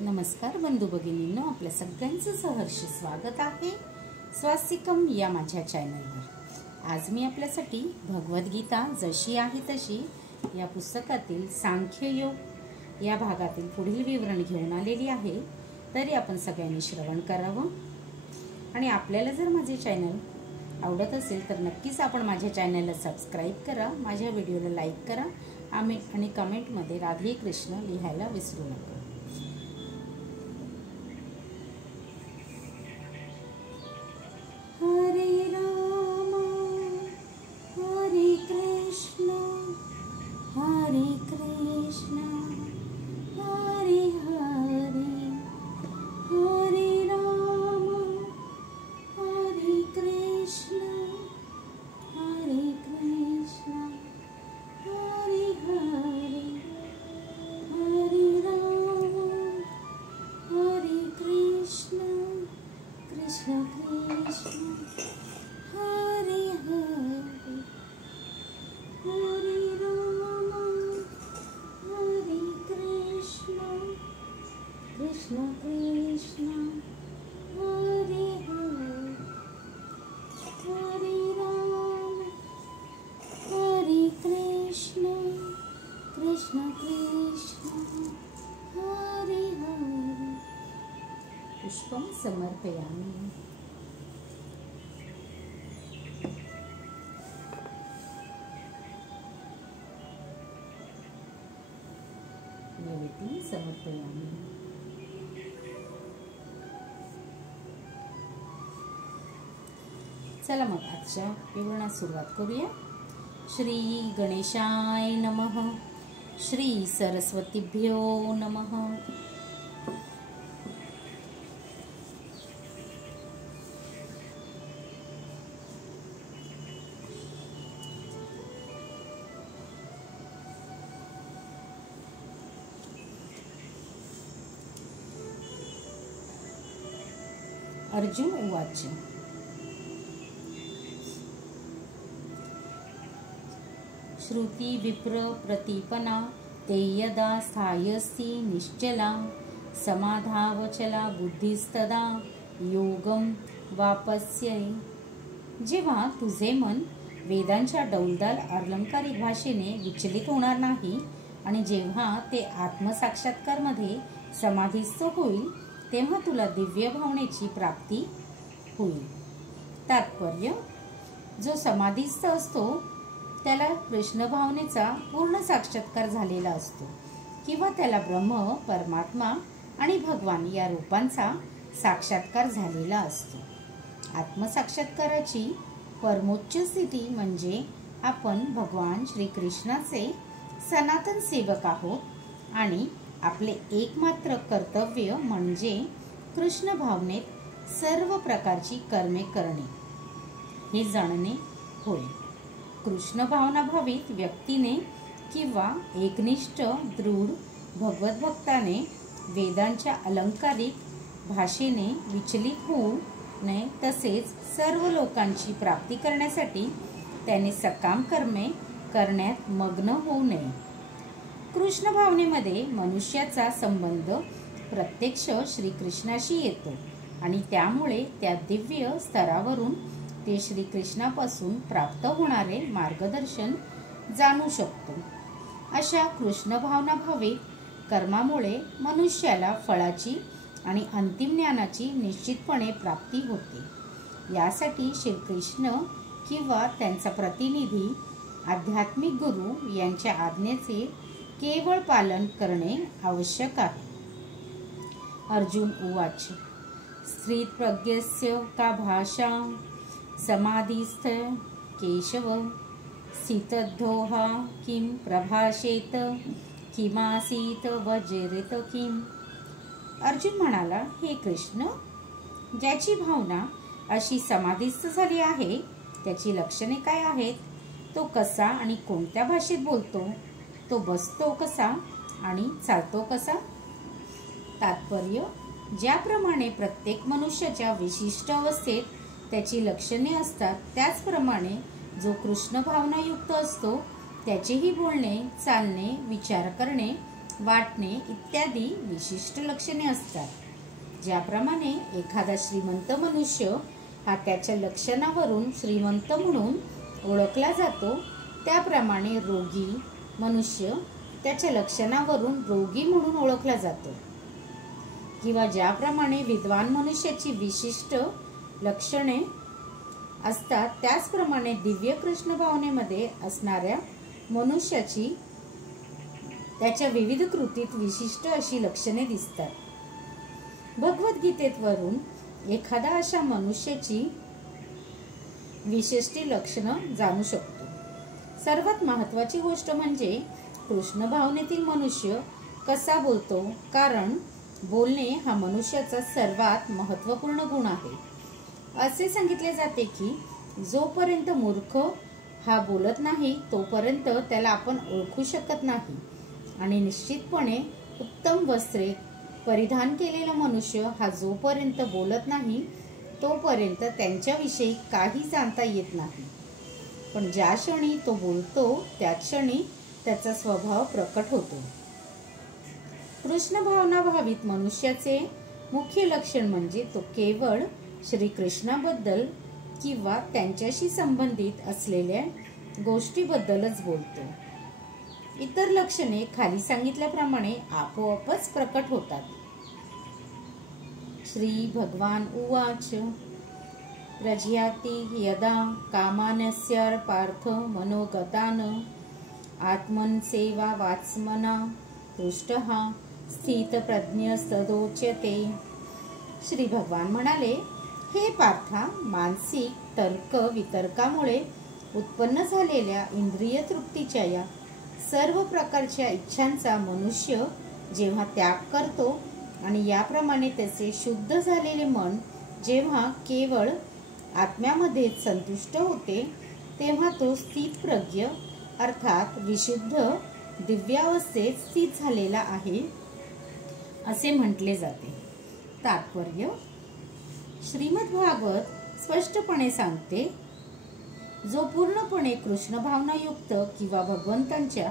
नमस्कार बंधू भगिनींनो, आपल्या सगळ्यांचं सहर्ष स्वागत आहे स्वास्तिकम या माझ्या चॅनलवर। आज मी आपल्यासाठी भगवद्गीता जशी आहे तशी या पुस्तकातील सांख्ययोग या भागातील पुढील विवरण घेऊन आलेली आहे। तरी आपण सगळ्यांनी श्रवण करावं आणि आपल्याला जर माझे चॅनल आवडत असेल तर नक्कीच आपण माझ्या चॅनलला सबस्क्राइब करा, माझ्या व्हिडिओला लाईक करा आणि कमेंटमध्ये राधे कृष्ण लिहायला विसरू नका। पुष्पं समर्पयामि। नैवेद्यं समर्पयामि। चला मग आजच्या विवरणास सुरुवात करूया। श्री गणेशाय नमः। श्री सरस्वतीभ्यो नमः। अर्जुन उवाच। श्रुति विप्र प्रतीपना ते यदा स्थायस्ति निश्चला समाधावचला बुद्धिस्तदा योगम वापस्यै। जेव्हा तुझे मन वेदांच्या डौलदाल अलंकारिक भाषेने विचलित होणार नाही आणि जेव्हा ते आत्मसाक्षात्कार मध्ये समाधीस्थ होईल तेव्हा तुला दिव्य भावनेची प्राप्ती होईल। तात्पर्य, जो समाधीस्थ असतो त्याला कृष्ण भावनेचा पूर्ण साक्षात्कार झालेला असतो किंवा त्याला ब्रह्म, परमात्मा आणि भगवान या रूपांचा साक्षात्कार झालेला असतो। आत्मसाक्षात्काराची परमोच्च स्थिती म्हणजे आपण भगवान श्रीकृष्णाचे सनातन सेवक आहोत आणि आपले एकमात्र कर्तव्य म्हणजे कृष्ण भावनेत सर्व प्रकारची कर्मे करणे हे जाणणे होय। कृष्ण भावना भावित व्यक्तीने किंवा एकनिष्ठ दृढ भगवत भक्ताने वेदांच्या अलंकारिक भाषेने विचलित होऊ नये, तसेच सर्व लोकांची प्राप्ती करण्यासाठी त्याने सकाम कर्मे करण्यात मग्न होऊ नये। कृष्ण भावनेमध्ये मनुष्याचा संबंध प्रत्यक्ष श्रीकृष्णाशी येतो आणि त्यामुळे त्या दिव्य स्तरावरून ते श्रीकृष्णापासून प्राप्त होणारे मार्गदर्शन जाणू शकतो। अशा कृष्ण भावना भावित कर्मामुळे मनुष्याला फळाची आणि अंतिम ज्ञानाची निश्चितपणे प्राप्ती होते। यासाठी श्रीकृष्ण किंवा त्यांचा प्रतिनिधी आध्यात्मिक गुरु यांच्या आज्ञेचे केवळ पालन करणे आवश्यक आहे। अर्जुन उवाच। स्थितप्रज्ञस्य का भाषा समाधिस्थ केशव स्थितधोहा किं प्रभाषेत किमासीत वज्रेत किम। अर्जुन म्हणाला, हे कृष्ण, ज्याची भावना अशी समाधिस्थ झाली आहे त्याची लक्षणे काय आहेत? तो कसा आणि कोणत्या भाषेत बोलतो? तो बसतो कसा आणि चालतो कसा? तात्पर्य, ज्याप्रमाणे प्रत्येक मनुष्याच्या विशिष्ट अवस्थेत त्याची लक्षणे असतात त्याचप्रमाणे जो कृष्ण भावनायुक्त असतो त्याचेही बोलणे, चालणे, विचार करणे वाटणे इत्यादी विशिष्ट लक्षणे असतात. ज्याप्रमाणे एखादा श्रीमंत मनुष्य हा त्याच्या लक्षणावरून श्रीमंत म्हणून ओळखला जातो, त्याप्रमाणे रोगी मनुष्य त्याच्या लक्षणावरून रोगी म्हणून ओळखला जातो. किंवा ज्याप्रमाणे विद्वान मनुष्याची विशिष्ट लक्षणे असतात, त्याचप्रमाणे दिव्य कृष्ण भावनेमध्ये असणाऱ्या मनुष्याची त्याच्या विविध कृतीत विशिष्ट अशी लक्षणे दिसतात. भगवद्गीतेवरून एखादा अशा मनुष्याची विशिष्ट लक्षणं जाणू शकतो. सर्वात महत्त्वाची गोष्ट म्हणजे कृष्ण भावनेतील मनुष्य कसा बोलतो, कारण बोलणे हा मनुष्याचा सर्वात महत्त्वपूर्ण गुण आहे. असे सांगितले जाते की जोपर्यंत मूर्ख हा बोलत नाही तोपर्यंत त्याला आपण ओळखू शकत नाही, आणि निश्चितपणे उत्तम वस्त्रे परिधान केलेला मनुष्य हा जोपर्यंत बोलत नाही तोपर्यंत त्यांच्याविषयी काही जाणता येत नाही. पण ज्या क्षणी तो बोलतो त्याच क्षणी त्याचा स्वभाव प्रकट होतो. कृष्ण भावना भावित मनुष्याचे मुख्य लक्षण म्हणजे तो केवळ श्रीकृष्णाबद्दल किंवा त्यांच्याशी संबंधित असलेल्या गोष्टीबद्दलच बोलतो. इतर लक्षणे खाली सांगितल्याप्रमाणे आपोआपच प्रकट होतात. श्री भगवान उवाच प्रज्ञाति यदा कामानस्य पार्थ मनोगतान आत्मन सेवा वात्मना पृष्ठः स्थित प्रज्ञस्तदोच्यते. श्री भगवान म्हणाले, हे पार्था, मानसिक तर्क वितर्कामुळे उत्पन्न झालेल्या इंद्रिय तृप्तीच्या या सर्व प्रकारच्या इच्छांचा मनुष्य जेव्हा त्याग करतो आणि याप्रमाणे त्याचे शुद्ध झालेले मन जेव्हा केवळ आत्म्यामध्ये संतुष्ट होते, तेव्हा तो स्थितप्रज्ञ अर्थात विशुद्ध दिव्यावस्थेत स्थित झालेला आहे असे म्हटले जाते. तात्पर्य: श्रीमद भागवत स्पष्टपणे सांगते, जो पूर्णपणे कृष्ण भावनायुक्त किंवा भगवंतांच्या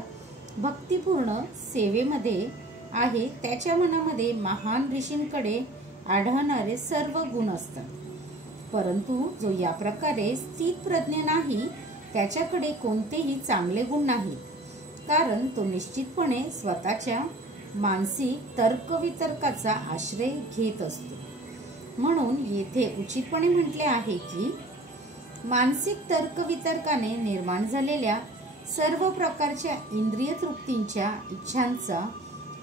भक्तिपूर्ण सेवेमध्ये आहे त्याच्या मनामध्ये महान ऋषींकडे आढळणारे सर्व गुण असतात. परंतु जो या प्रकारे स्थित प्रज्ञ नाही त्याच्याकडे कोणतेही चांगले गुण नाहीत, कारण तो निश्चितपणे स्वतःच्या मानसिक तर्कवितर्काचा आश्रय घेत असतो. म्हणून येथे उचितपणे म्हटले आहे की मानसिक तर्कवितर्काने निर्माण झालेल्या सर्व प्रकारच्या इंद्रिय तृप्तींच्या इच्छांचा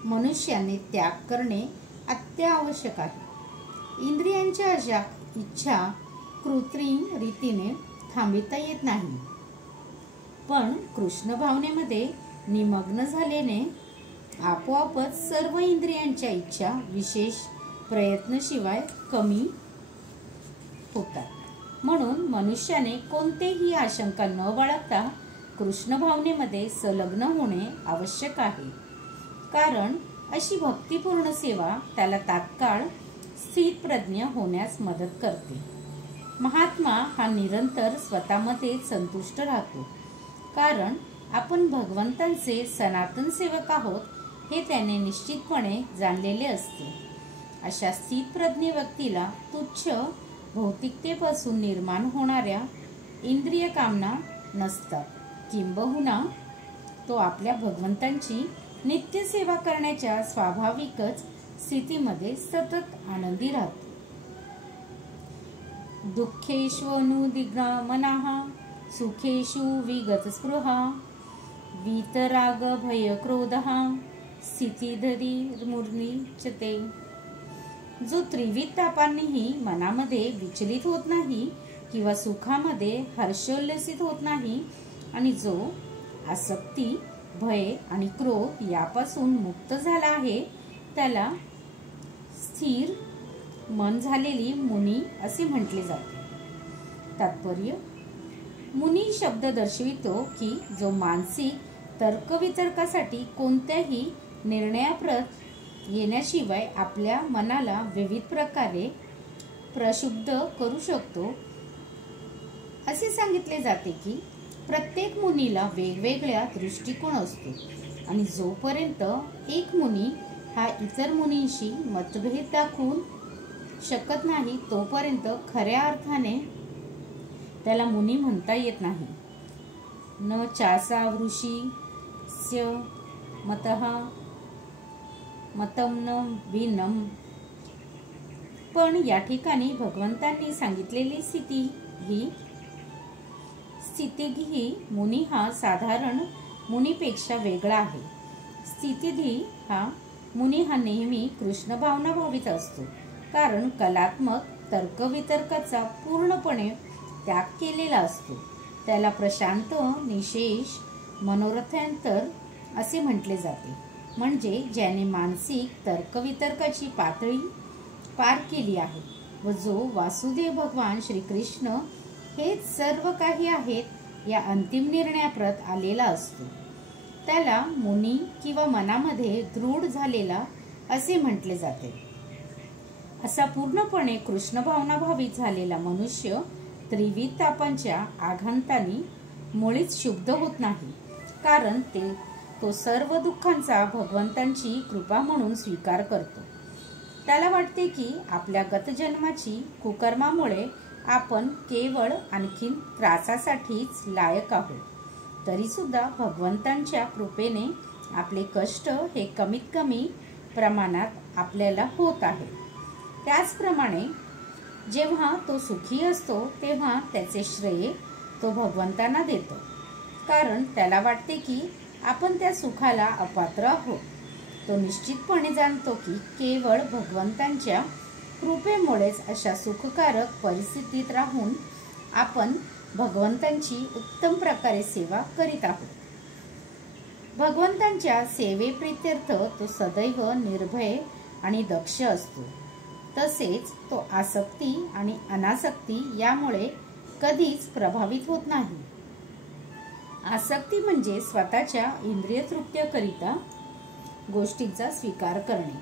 मनुष्याने त्याग करणे अत्यावश्यक आहे. इंद्रियांच्या अशा इच्छा कृत्रिम रीतीने थांबविता येत नाही, पण कृष्ण भावनेमध्ये निमग्न झाल्याने आपोआपच सर्व इंद्रियांच्या इच्छा विशेष प्रयत्नाशिवाय कमी होतात. म्हणून मनुष्याने कोणतेही आशंका न बाळगता कृष्ण भावनेमध्ये संलग्न होणे आवश्यक आहे, कारण अशी भक्तिपूर्ण सेवा त्याला तात्काळ स्थितप्रज्ञ होण्यास मदत करते. महात्मा हा निरंतर स्वतःमध्ये संतुष्ट राहतो, कारण आपण भगवंतांचे सनातन सेवक आहोत हे त्याने निश्चितपणे जाणलेले असते. अशा स्थितप्रज्ञ व्यक्तीला तुच्छ भौतिकतेपासून निर्माण होणाऱ्या इंद्रिय कामना नसतात, किंबहुना तो आपल्या भगवंतांची नित्य सेवा करण्याच्या स्वाभाविकच स्थितीमध्ये सतत आनंदी राहतो. दुःखेष्वनुदिग्ना मनाः सुखेषु विगतस्पृहा वीतराग भय क्रोधः स्थितिधीर्मुनिच्यते. जो त्रिविध तापांनीही मनामध्ये विचलित होत नाही किंवा सुखामध्ये हर्षोल्लसित होत नाही आणि जो आसक्ती भय आणि क्रोध यापासून मुक्त झाला आहे त्याला स्थिर मन झालेली मुनी असे म्हटले जाते. तात्पर्य: मुनी शब्द दर्शवितो की जो मानसिक तर्कवितर्कासाठी कोणत्याही निर्णयाप्रत येण्याशिवाय आपल्या मनाला विविध प्रकारे प्रक्षुब्ध करू शकतो. असे सांगितले जाते की प्रत्येक मुनीला वेगवेगळा दृष्टिकोन असतो आणि जोपर्यंत एक मुनी हा इतर मुनींशी मतभेद दाखवून शकत नाही तोपर्यंत खऱ्या अर्थाने त्याला मुनी म्हणता येत नाही. न चासा वृषीस्य मतः मतं न भिन्नम. पण या ठिकाणी भगवंतांनी सांगितलेली स्थितिधी मुनी हा साधारण मुनीपेक्षा वेगळा आहे. स्थितिधी मुनी हा नेहमी कृष्ण भावना भावित असतो, कारण कलात्मक तर्कवितर्काचा पूर्णपणे त्याग केलेला असतो. त्याला प्रशांत निशेष मनोरथांतर असे म्हटले जाते, म्हणजे ज्याने मानसिक तर्कवितर्काची पातळी पार केली आहे व जो वासुदेव भगवान श्रीकृष्ण हेच सर्व काही आहेत या अंतिम निर्णयाप्रत आलेला असतो. त्याला मुनी किंवा मनामध्ये दृढ झालेला असे म्हटले जाते. असा पूर्णपणे कृष्ण भावना भावित झालेला मनुष्य त्रिविध तापांच्या आघातांनी मुळीच शुद्ध होत नाही, कारण तो सर्व दुःखांचा भगवंतांची कृपा म्हणून स्वीकार करतो. त्याला वाटते की आपल्या गतजन्माची कुकर्मामुळे आपण केवळ आणखीन त्रासासाठीच लायक आहोत. तरी सुद्धा भगवंतांच्या कृपेने आपले कष्ट हे कमीत कमी प्रमाणात आपल्याला होत आहे. त्याचप्रमाणे जेव्हा तो सुखी असतो तेव्हा त्याचे श्रेय तो भगवंतांना देतो, कारण त्याला वाटते की आपण त्या सुखाला अपात्र आहोत. तो निश्चितपणे जाणतो की केवळ भगवंतांच्या कृपेमुळेच अशा सुखकारक परिस्थितीत राहून आपण भगवंतांची उत्तम प्रकारे सेवा करीत आहोत. भगवंतांच्या सेवेप्रित्यर्थ तो सदैव निर्भय आणि दक्ष असतो. तसेच तो आसक्ती आणि अनासक्ती यामुळे कधीच प्रभावित होत नाही. आसक्ती म्हणजे स्वतःच्या इंद्रिय तृप्तीकरिता गोष्टींचा स्वीकार करणे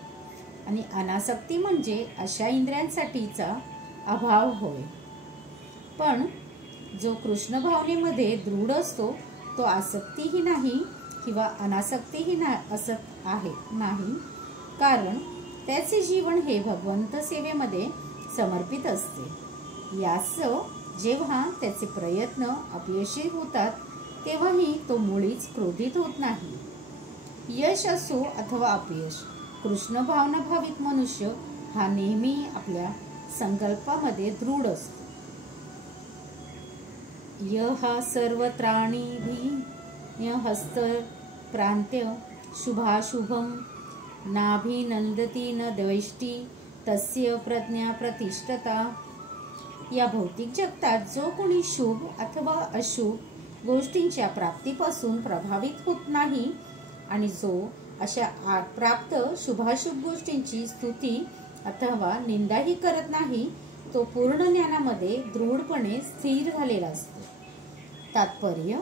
आणि अनासक्ती म्हणजे अशा इंद्रियांसाठीचा अभाव होय. पण जो कृष्ण भावनेमध्ये दृढ असतो तो आसक्तीही नाही किंवा अनासक्तीही असत आहे नाही, कारण त्याचे जीवन हे भगवंत सेवेमध्ये समर्पित असते. यासह जेव्हा त्याचे प्रयत्न अपयशी होतात तेव्हाही तो मुळीच क्रोधित होत नाही. यश असो अथवा अपयश, कृष्ण भावना भावित मनुष्य हा नेहमी आपल्या संकल्पामध्ये दृढ असतो. यः सर्वत्राणिभिर्हस्त प्रांत्य शुभाशुभम नाभिनंदती न द्वेष्टी तस्य प्रज्ञा प्रतिष्ठता. या भौतिक जगतात जो कोणी शुभ अथवा अशुभ गोष्टींच्या प्राप्तीपासून प्रभावित होत नाही आणि जो अशा प्राप्त शुभाशुभ गोष्टींची स्तुती अथवा निंदाही करत नाही, तो पूर्ण ज्ञानामध्ये दृढपणे स्थिर झालेला असतो. तात्पर्य,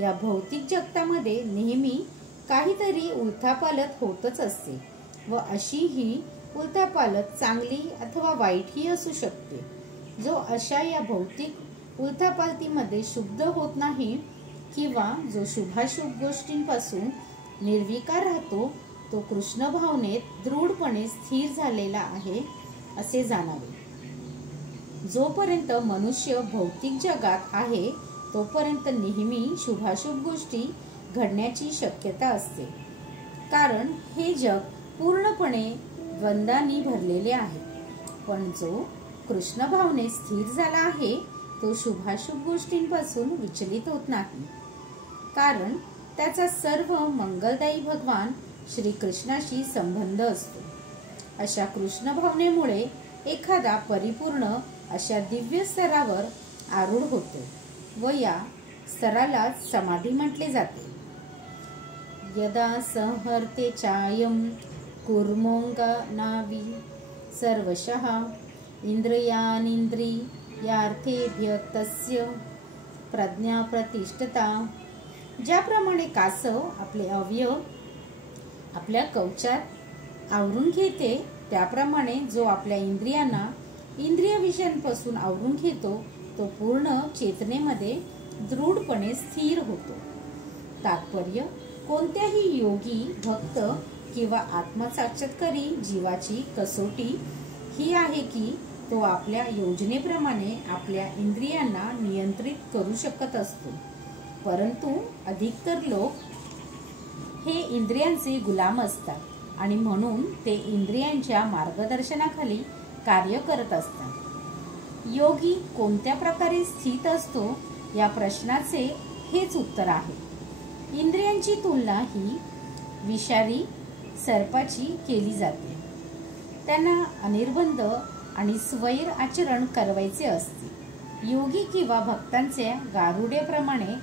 या भौतिक जगतामध्ये नेहमी काहीतरी उलथापालथ होतच असते व अशी ही उलथापालथ चांगली अथवा वाईटही असू शकते. जो अशा या भौतिक उलथापालथीमध्ये शुद्ध होत नाही किंवा जो शुभाशुभ गोष्टींपासून निर्विकार राहतो तो कृष्ण भावनेत दृढपणे स्थिर झालेला आहे असे जाणावे. जोपर्यंत मनुष्य भौतिक जगात आहे तोपर्यंत नेहमी शुभाशुभ गोष्टी घडण्याची शक्यता असते, कारण हे जग पूर्णपणे द्वंद्वांनी भरलेले आहे. पण जो कृष्ण भावनेत स्थिर झाला आहे तो शुभाशुभ गोष्टींपासून विचलित होत नाही, कारण त्याचा सर्व मंगलदायी भगवान श्रीकृष्णाशी संबंध असतो. अशा कृष्ण भावनेमुळे एखादा परिपूर्ण अशा दिव्य स्तरावर आरूढ होतो व या स्तराला समाधी म्हटले जाते. यदा संहर्ते चायं कुर्मोंगनावी सर्वशः इंद्रियानिंद्रियार्थेभ्य तस्य प्रज्ञा प्रतिष्ठता. ज्याप्रमाणे कासव आपले अवयव आपल्या कवचात आवरून घेते त्याप्रमाणे जो आपल्या इंद्रियांना इंद्रिय विषयांपासून आवरून घेतो तो पूर्ण चेतनेमध्ये दृढपणे स्थिर होतो. तात्पर्य, कोणत्याही योगी भक्त किंवा आत्मसाक्षात्कारी जीवाची कसोटी ही आहे की तो आपल्या योजनेप्रमाणे आपल्या इंद्रियांना नियंत्रित करू शकत असतो, परंतु अधिकतर लोक हे इंद्रियांचे गुलाम असतात आणि म्हणून ते इंद्रियांच्या मार्गदर्शनाखाली कार्य करत असतात. योगी कोणत्या प्रकारे स्थित असतो या प्रश्नाचे हेच उत्तर आहे. इंद्रियांची तुलना ही विषारी सर्पाची केली जाते. त्यांना अनिर्बंध आणि स्वैर आचरण करवायचे असते. योगी किंवा भक्तांच्या गारुड्याप्रमाणे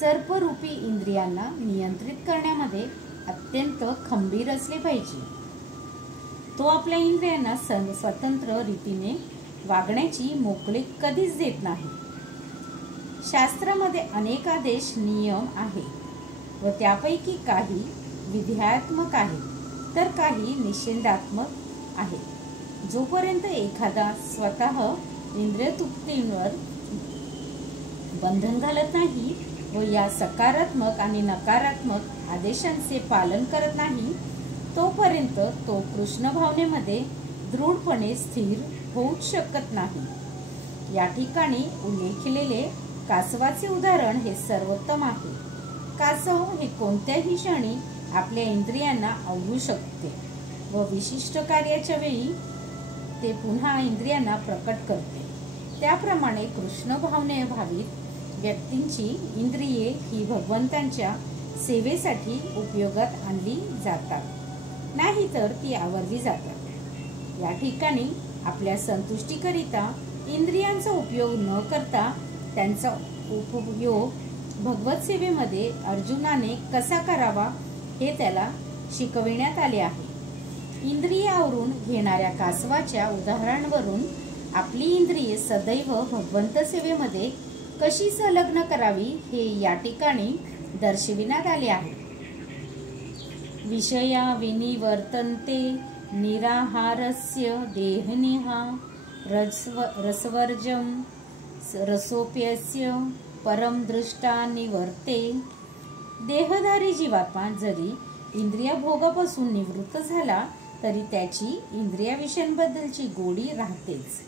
सर्परूपी इंद्रियांना नियंत्रित करण्यामध्ये अत्यंत खंबीर असले पाहिजे. तो आपल्या इंद्रियांना स्वतंत्र रीतीने वागण्याची मोकळीक कधीच देत नाही. शास्त्रामध्ये अनेक आदेश नियम आहेत व त्यापैकी काही विध्यात्मक आहेत तर काही निषेधात्मक आहेत. जोपर्यंत एखादा स्वतः इंद्रिय तृप्तीवर बंधन घालत नाही व या सकारात्मक आणि नकारात्मक आदेशांचे पालन करत नाही तोपर्यंत तो कृष्ण भावनेमध्ये दृढपणे स्थिर होऊच शकत नाही. या ठिकाणी उल्लेखलेले कासवाचे उदाहरण हे सर्वोत्तम आहे. कासव हे कोणत्याही क्षणी आपल्या इंद्रियांना आवरू शकते व विशिष्ट कार्याच्या वेळी ते पुन्हा इंद्रियांना प्रकट करते. त्याप्रमाणे कृष्ण भावने भावित व्यक्तींची इंद्रिये ही भगवंतांच्या सेवेसाठी उपयोगात आणली जातात, नाहीतर ती आवरली जातात. या ठिकाणी आपल्या संतुष्टीकरिता इंद्रियांचा उपयोग न करता त्यांचा उपयोग भगवत सेवेमध्ये अर्जुनाने कसा करावा हे त्याला शिकविण्यात आले आहे. इंद्रियावरून घेणाऱ्या कासवाच्या उदाहरणावरून आपली इंद्रिये सदैव भगवंत सेवेमध्ये कशी संलग्न करावी हे या ठिकाणी दर्शविण्यात आले आहे. विषया विनिवर्तन्ते निराहारस्य देहनिहा रसवर्जम रसोप्यस्य परम दृष्टा निवर्ते. देहधारी जीवात्मा जरी इंद्रिय भोगापासून निवृत्त झाला तरी त्याची इंद्रियाविषयांबद्दलची गोडी राहतेच,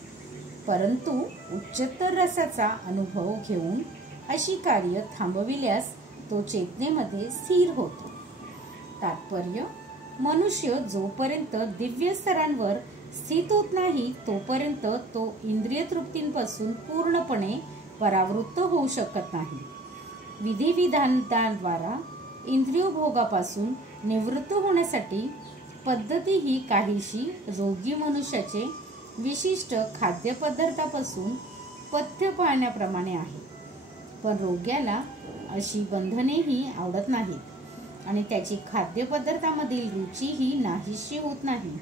परंतु उच्चतर रसाचा अनुभव घेऊन अशी कार्य थांबविल्यास तो चेतनेमध्ये स्थिर होतो. तात्पर्य: मनुष्य जोपर्यंत दिव्य स्तरांवर स्थित होत नाही तोपर्यंत तो इंद्रिय तृप्तींपासून पूर्णपणे परावृत्त होऊ शकत नाही. विधिविधानाद्वारा इंद्रियोभोगापासून निवृत्त होण्यासाठी पद्धती ही काहीशी रोगी मनुष्याचे विशिष्ट खाद्यपदार्थापासून पथ्य पाळण्याप्रमाणे आहे. पण रोग्याला अशी बंधनेही आवडत नाहीत आणि त्याची खाद्यपदार्थामधील रुचीही नाहीशी होत नाही.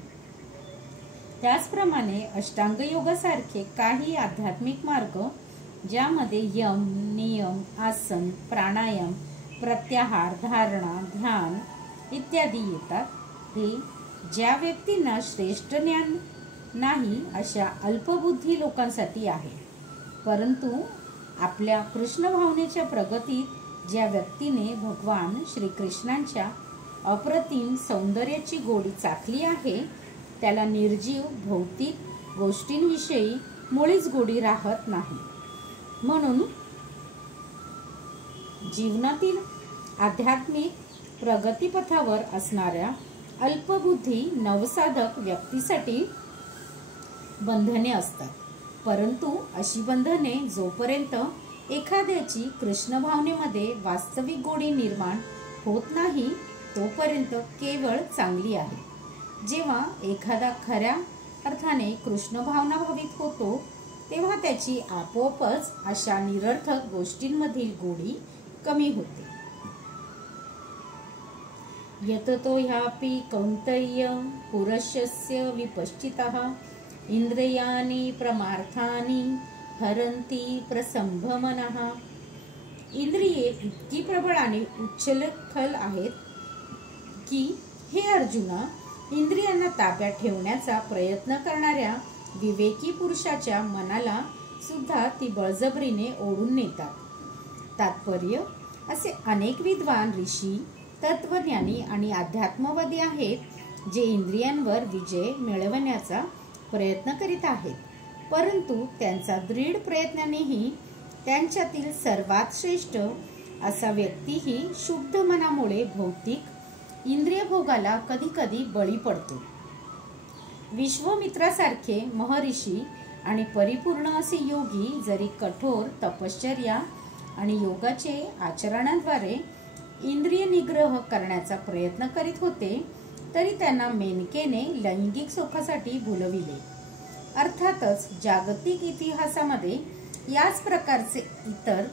त्याचप्रमाणे अष्टांग योगासारखे काही आध्यात्मिक मार्ग ज्यामध्ये यम, नियम, आसन, प्राणायाम, प्रत्याहार, धारणा, ध्यान इत्यादी येतात, हे ज्या व्यक्तींना श्रेष्ठ ज्ञान नाही अशा अल्पबुद्धी लोकांसाठी आहे. परंतु आपल्या कृष्ण भावनेच्या प्रगतीत ज्या व्यक्तीने भगवान श्रीकृष्णांच्या अप्रतिम सौंदर्याची गोडी चाखली आहे त्याला निर्जीव भौतिक गोष्टींविषयी मुळीच गोडी राहत नाही. म्हणून जीवनातील आध्यात्मिक प्रगतीपथावर असणाऱ्या अल्पबुद्धी नवसाधक व्यक्तीसाठी बंधने असतात. परंतु अशी बंधने जोपर्यंत एखाद्याची कृष्ण भावनेमध्ये वास्तविक गोडी निर्माण होत नाही तोपर्यंत केवळ चांगली आहे. जेव्हा एखादा खऱ्या अर्थाने कृष्ण भावना भावित होतो तेव्हा त्याची आपोआपच अशा निरर्थक गोष्टींमधील गोडी कमी होते. यततो ह्यापि कौन्तेय पुरुषस्य विपश्चितः इंद्रियाणि प्रमार्थानि हरन्ति प्रसंभमनः. इंद्रिये इतकी प्रबळ आणि उच्छलखल आहेत की हे अर्जुना, इंद्रियांना ताब्यात ठेवण्याचा प्रयत्न करणाऱ्या विवेकी पुरुषाच्या मनाला सुद्धा ती बळजबरीने ओढून नेतात. तात्पर्य: असे अनेक विद्वान ऋषी तत्वज्ञानी आणि अध्यात्मवादी आहेत जे इंद्रियांवर विजय मिळवण्याचा प्रयत्न करीत आहेत, परंतु त्यांचा दृढ प्रयत्नानेही त्यांच्यातील सर्वात श्रेष्ठ असा व्यक्तीही शुद्ध मनामुळे भौतिक इंद्रिय भोगाला कधी कधी बळी पडतो. विश्वामित्रासारखे महर्षी आणि परिपूर्ण असे योगी जरी कठोर तपश्चर्या आणि योगाचे आचरणाद्वारे इंद्रिय निग्रह करण्याचा प्रयत्न करीत होते, तरी त्यांना मेनकेने लैंगिक सुखासाठी भुलविले. अर्थातच जागतिक इतिहासामध्ये याच प्रकारचे इतर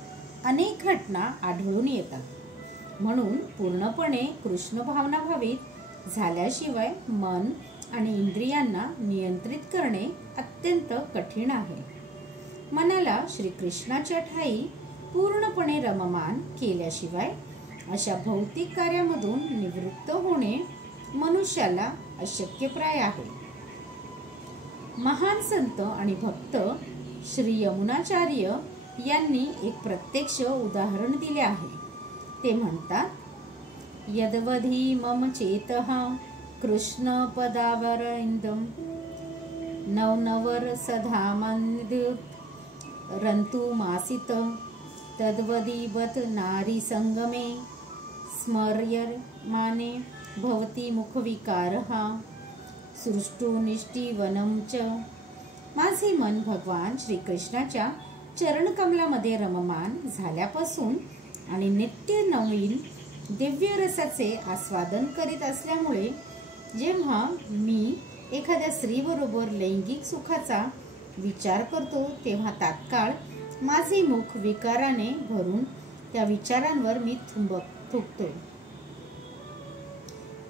अनेक घटना आढळून येतात. म्हणून पूर्णपणे कृष्ण भावना भावित झाल्याशिवाय मन आणि इंद्रियांना नियंत्रित करणे अत्यंत कठीण आहे. मनाला श्रीकृष्णाच्या ठायी पूर्णपणे रममान केल्याशिवाय अशा भौतिक कार्यामधून निवृत्त होणे मनुष्याला अशक्यप्राय आहे. महान संत आणि भक्त श्री यमुनाचार्य यांनी एक प्रत्यक्ष उदाहरण दिले आहे. ते म्हणतात, यद्वधी मम चेतः कृष्ण पदावरविंदम नवनवर सधामन्वित रंतुमासित तद्वदीवत नारी संगमे स्मर्यमाने भवती मुखविकारः सृष्टुनिष्ठीवनं च. माझे मन भगवान श्रीकृष्णाच्या चरणकमलामध्ये रममान झाल्यापासून आणि नित्य नवीन दिव्य रसाचे आस्वादन करीत असल्यामुळे जेव्हा मी एखाद्या स्त्रीबरोबर लैंगिक सुखाचा विचार करतो, तेव्हा तात्काळ माझे मुख विकाराने भरून त्या विचारांवर मी थुंकतो.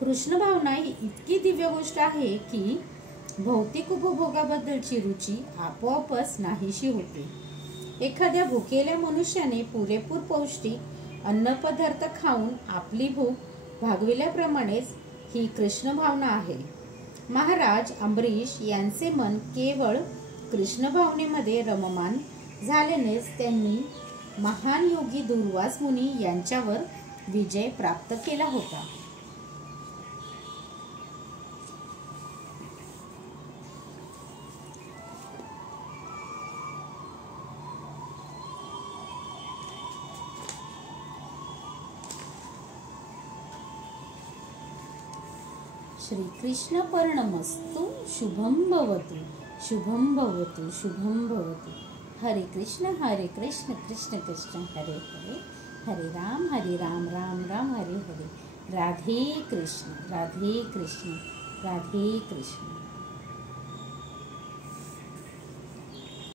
कृष्ण भावना ही इतकी दिव्य गोष्ट आहे की भौतिक उपभोगाबद्दलची रुची आपोआपच नाहीशी होते. एखाद्या भुकेल्या मनुष्याने पुरेपूर पौष्टिक अन्नपदार्थ खाऊन आपली भूक भागविल्याप्रमाणेच ही कृष्ण भावना आहे. महाराज अंबरीश यांचे मन केवळ कृष्ण भावनेमध्ये रममान झाल्यानेच त्यांनी महान योगी दुर्वास मुनी यांच्यावर विजय प्राप्त केला होता. श्री कृष्ण पर्णमस्तु. शुभम भवतु, शुभम भवतु, शुभम भवतु. हरे कृष्ण कृष्ण कृष्ण हरे हरे, हरे राम राम राम हरे हरे. राधे कृष्ण राधे कृष्ण राधे कृष्ण.